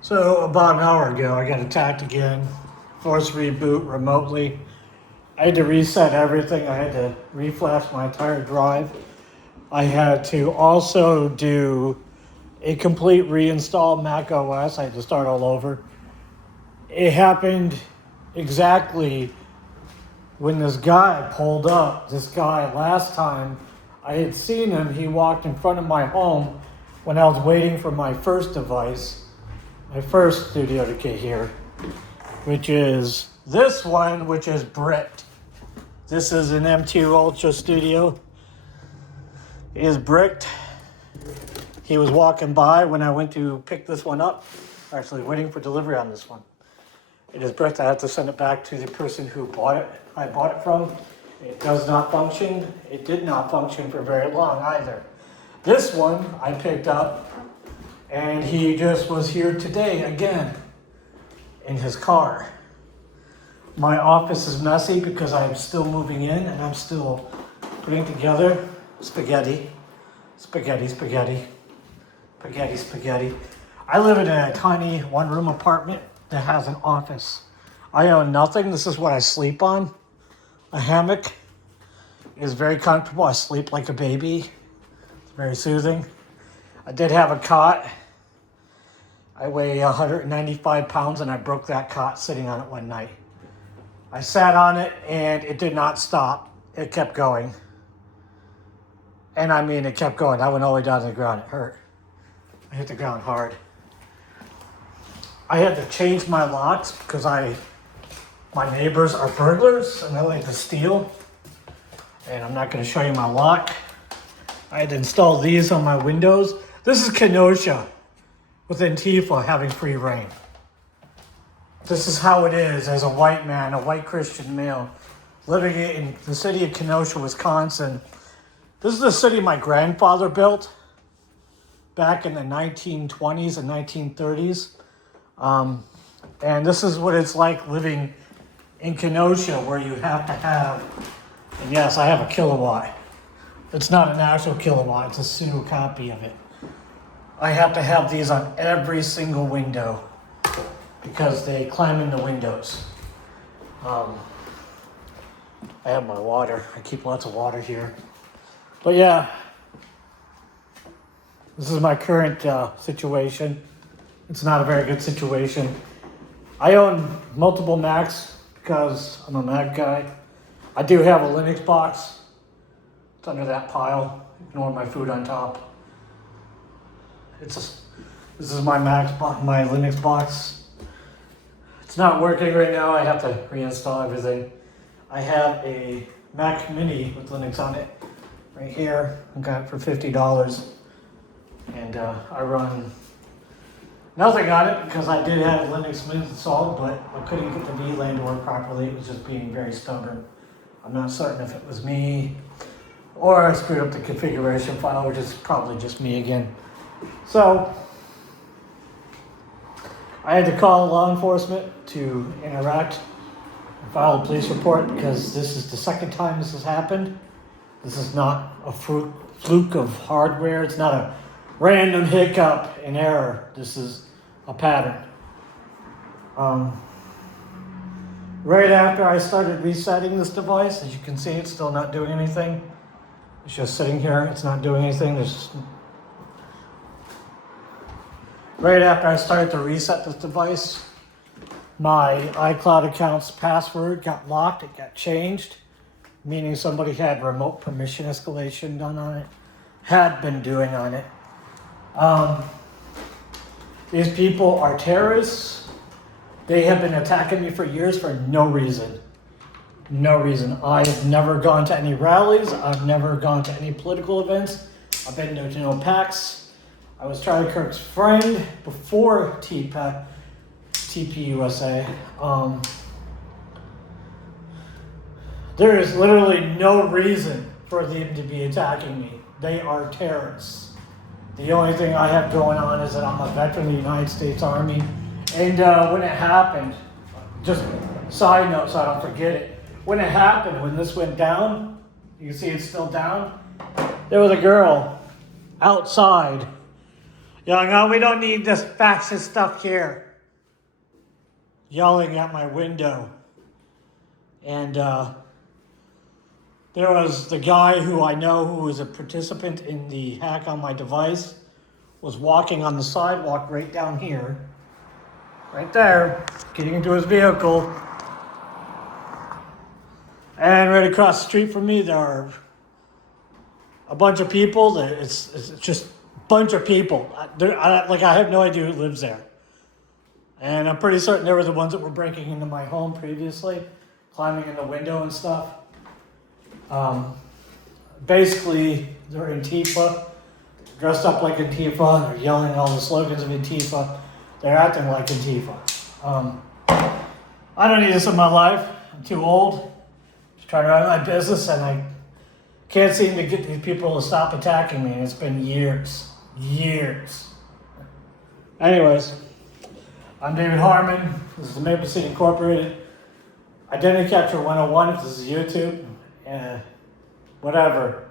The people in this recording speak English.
So about an hour ago, I got attacked again. Forced reboot remotely. I had to reset everything. I had to reflash my entire drive. I had to also do a complete reinstall Mac OS. I had to start all over. It happened exactly when this guy pulled up. This guy, last time I had seen him, he walked in front of my home when I was waiting for my first device, my first studio to get here, which is this one, which is bricked. This is an M2 Ultra Studio. It is bricked. He was walking by when I went to pick this one up. Actually waiting for delivery on this one. It is bricked. I have to send it back to the person who bought it. I bought it from. It does not function. It did not function for very long either. This one I picked up, and he just was here today again in his car. My office is messy because I'm still moving in and I'm still putting together spaghetti. I live in a tiny one-room apartment that has an office. I own nothing. This is what I sleep on. A hammock. It is very comfortable. I sleep like a baby. It's very soothing. I did have a cot. I weigh 195 pounds and I broke that cot sitting on it one night. I sat on it and it did not stop. It kept going. And I mean, it kept going. I went all the way down to the ground. It hurt. I hit the ground hard. I had to change my locks because my neighbors are burglars and they like to steal. And I'm not going to show you my lock. I had to install these on my windows. This is Kenosha with Antifa having free reign. This is how it is as a white man, a white Christian male, living in the city of Kenosha, Wisconsin. This is the city my grandfather built back in the 1920s and 1930s. And this is what it's like living in Kenosha, where you have to have, and yes, I have a kilowatt. It's not an actual kilowatt, it's a pseudo copy of it. I have to have these on every single window because they climb in the windows. I have my water. I keep lots of water here. But yeah, this is my current situation. It's not a very good situation. I own multiple Macs because I'm a Mac guy. I do have a Linux box. It's under that pile. Ignore my food on top. This is my my Linux box. It's not working right now. I have to reinstall everything. I have a Mac Mini with Linux on it right here. I got it for $50. And I run nothing on it because I did have Linux installed, but I couldn't get the VLAN to work properly. It was just being very stubborn. I'm not certain if it was me or I screwed up the configuration file, which is probably just me again. So I had to call law enforcement to interact and file a police report because this is the second time this has happened. This is not a fluke of hardware. It's not a random hiccup and error. This is a pattern. Right after I started resetting this device, as you can see, it's still not doing anything. It's just sitting here. It's not doing anything. Right after I started to reset this device, my iCloud account's password got locked. It got changed, meaning somebody had remote permission escalation done on it, had been doing on it. These people are terrorists. They have been attacking me for years for no reason. No reason. I have never gone to any rallies. I've never gone to any political events. I've been to no PACs. I was Charlie Kirk's friend before TPUSA. There is literally no reason for them to be attacking me. They are terrorists. The only thing I have going on is that I'm a veteran of the United States Army. And when it happened, just side note so I don't forget it, when it happened, when this went down, you can see it's still down, there was a girl outside Yeah, no, we don't need this fascist stuff here. Yelling at my window. And there was the guy who I know who was a participant in the hack on my device, was walking on the sidewalk right down here. Right there, getting into his vehicle. And right across the street from me, there are a bunch of people. It's just a bunch of people. I have no idea who lives there. And I'm pretty certain they were the ones that were breaking into my home previously, climbing in the window and stuff. Basically, they're Antifa, dressed up like Antifa. They're yelling all the slogans of Antifa. They're acting like Antifa. I don't need this in my life. I'm too old. Just trying to run my business, and I can't seem to get these people to stop attacking me. And it's been years. Anyways, I'm David Harmon. This is the Maple City Incorporated. Identity Capture 101 if this is YouTube. Whatever.